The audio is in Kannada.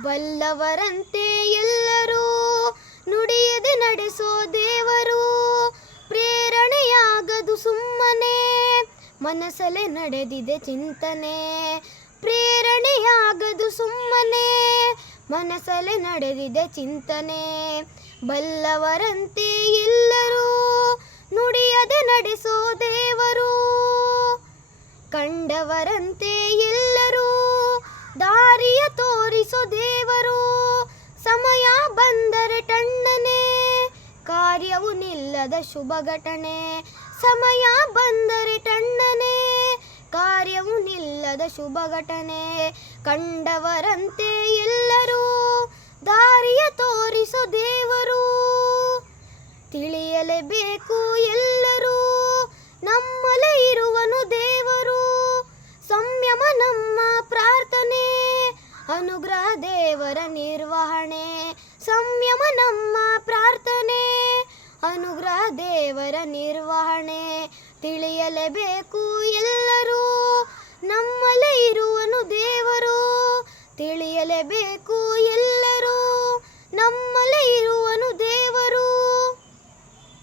ಬಲ್ಲವರಂತೆ ಎಲ್ಲರೂ ನುಡಿಯದೆ ನಡೆಸೋ ದೇವರು. ಪ್ರೇರಣೆಯಾಗದು ಸುಮ್ಮನೆ ಮನಸ್ಸಲ್ಲೇ ನಡೆದಿದೆ ಚಿಂತನೆ. ಪ್ರೇರಣೆಯಾಗದು ಸುಮ್ಮನೆ ಮನಸ್ಸಲ್ಲೇ ನಡೆದಿದೆ ಚಿಂತನೆ. ಬಲ್ಲವರಂತೆ ಎಲ್ಲರೂ ನುಡಿಯದೆ ನಡೆಸೋ ದೇವರು. ಕಂಡವರಂತೆ ಎಲ್ಲರೂ ದಾರಿಯ ತೋರಿಸೋ ದೇವರು. ಸಮಯ ಬಂದರೆ ಟಣ್ಣನೆ ಕಾರ್ಯವು ನಿಲ್ಲದ ಶುಭ ಘಟನೆ. ಸಮಯ ಬಂದರೆ ಟಣ್ಣನೆ ಕಾರ್ಯವು ನಿಲ್ಲದ ಶುಭ ಘಟನೆ. ಕಂಡವರಂತೆ ಎಲ್ಲರೂ ದಾರಿಯ ತೋರಿಸೋ ದೇವರು. ತಿಳಿಯಲೇಬೇಕು ಎಲ್ಲರೂ ನಮ್ಮಲ್ಲೇ ಇರುವನು ದೇವರು. ಸಂಯಮ ನಮ್ಮ ಪ್ರಾರ್ಥನೆ ಅನುಗ್ರಹ ದೇವರ ನಿರ್ವಹಣೆ. ಸಂಯಮ ನಮ್ಮ ಪ್ರಾರ್ಥನೆ ಅನುಗ್ರಹ ದೇವರ ನಿರ್ವಹಣೆ. ತಿಳಿಯಲೇಬೇಕು ಎಲ್ಲರೂ ನಮ್ಮಲ್ಲೇ ಇರುವನು ದೇವರು. ತಿಳಿಯಲೇಬೇಕು